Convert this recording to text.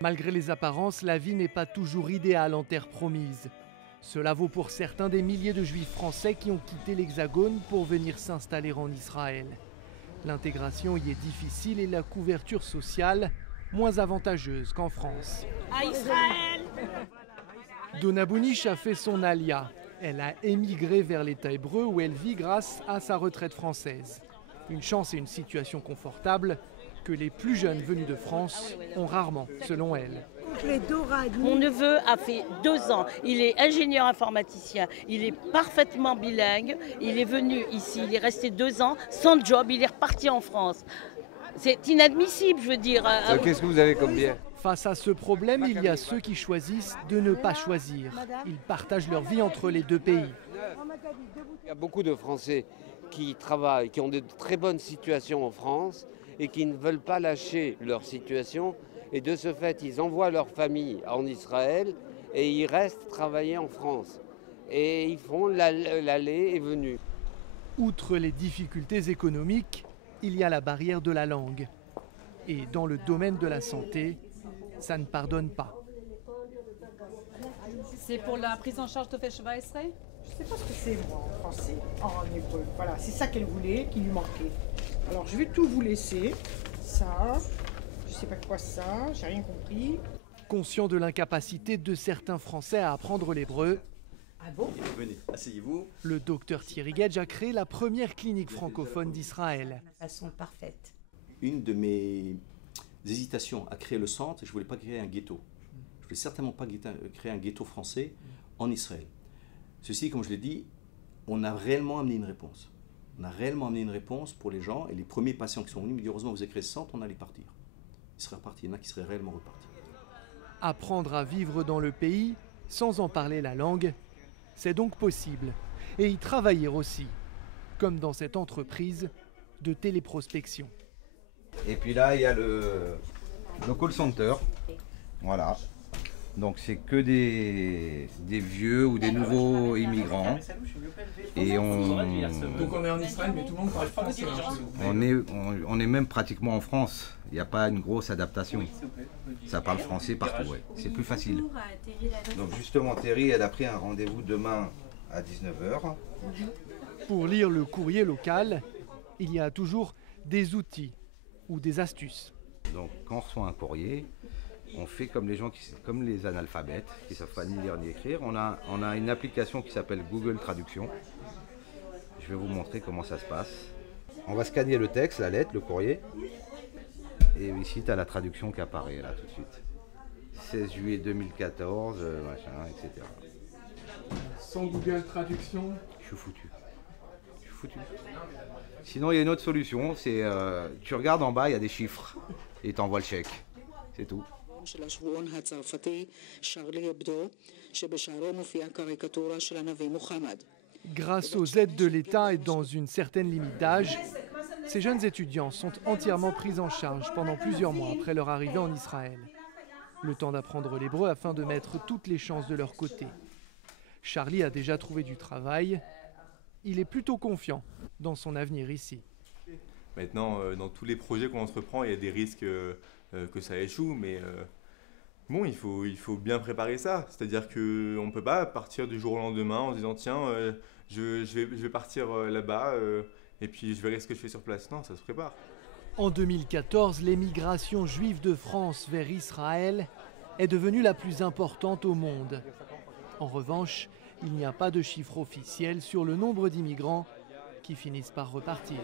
Malgré les apparences, la vie n'est pas toujours idéale en terre promise. Cela vaut pour certains des milliers de juifs français qui ont quitté l'Hexagone pour venir s'installer en Israël. L'intégration y est difficile et la couverture sociale moins avantageuse qu'en France. À Israël! Donna Bouniche a fait son alia. Elle a émigré vers l'État hébreu où elle vit grâce à sa retraite française. Une chance et une situation confortable que les plus jeunes venus de France ont rarement, selon elle. Mon neveu a fait 2 ans, il est ingénieur informaticien, il est parfaitement bilingue, il est venu ici, il est resté 2 ans sans job, il est reparti en France. C'est inadmissible, je veux dire. Qu'est-ce que vous avez comme bien? Face à ce problème, il y a ceux qui choisissent de ne pas choisir. Ils partagent leur vie entre les deux pays. Il y a beaucoup de Français qui travaillent, qui ont de très bonnes situations en France et qui ne veulent pas lâcher leur situation. Et de ce fait, ils envoient leur famille en Israël et ils restent travailler en France. Et ils font l'aller et venue. Outre les difficultés économiques, il y a la barrière de la langue. Et dans le domaine de la santé, ça ne pardonne pas. C'est pour la prise en charge de Feshva Esrei? Je ne sais pas ce que c'est, moi, en français, en hébreu. Voilà, c'est ça qu'elle voulait, qui lui manquait. Alors, je vais tout vous laisser. Ça, je ne sais pas quoi ça, j'ai rien compris. Conscient de l'incapacité de certains Français à apprendre l'hébreu, Ah bon? Venez, asseyez-vous. le docteur Thierry Gage a créé la première clinique francophone d'Israël. Elles sont parfaites. Une de mes hésitations à créer le centre, je ne voulais pas créer un ghetto. Je ne voulais certainement pas créer un ghetto français en Israël. Ceci, comme je l'ai dit, on a réellement amené une réponse. On a réellement amené une réponse pour les gens et les premiers patients qui sont venus me disent heureusement vous avez créé ce centre, on allait partir. Ils seraient repartis, il y en a qui seraient réellement repartis. Apprendre à vivre dans le pays sans en parler la langue, c'est donc possible. Et y travailler aussi, comme dans cette entreprise de téléprospection. Et puis là, il y a le call center. Voilà. Donc c'est que des vieux ou des nouveaux immigrants. Et Donc on est en Israël, mais tout le monde parle français. on est même pratiquement en France. Il n'y a pas une grosse adaptation. Ça parle français partout, ouais. C'est plus facile. Donc justement, Terry, elle a pris un rendez-vous demain à 19h. Pour lire le courrier local, il y a toujours des outils ou des astuces. Donc quand on reçoit un courrier, on fait comme les gens, comme les analphabètes, qui ne savent pas ni lire ni écrire. On a une application qui s'appelle Google Traduction. Je vais vous montrer comment ça se passe. On va scanner le texte, la lettre, le courrier. Et ici, tu as la traduction qui apparaît là tout de suite. 16 juillet 2014, machin, etc. Sans Google Traduction. Je suis foutu. Sinon, il y a une autre solution, c'est tu regardes en bas, il y a des chiffres et tu envoies le chèque. C'est tout. Grâce aux aides de l'État et dans une certaine limite d'âge, ces jeunes étudiants sont entièrement pris en charge pendant plusieurs mois après leur arrivée en Israël. Le temps d'apprendre l'hébreu afin de mettre toutes les chances de leur côté. Charlie a déjà trouvé du travail. Il est plutôt confiant dans son avenir ici. Maintenant, dans tous les projets qu'on entreprend, il y a des risques que ça échoue, mais bon, il faut bien préparer ça. C'est-à-dire qu'on ne peut pas partir du jour au lendemain en se disant tiens, je vais partir là-bas et puis je verrai ce que je fais sur place. Non, ça se prépare. En 2014, l'émigration juive de France vers Israël est devenue la plus importante au monde. En revanche, il n'y a pas de chiffre officiel sur le nombre d'immigrants qui finissent par repartir.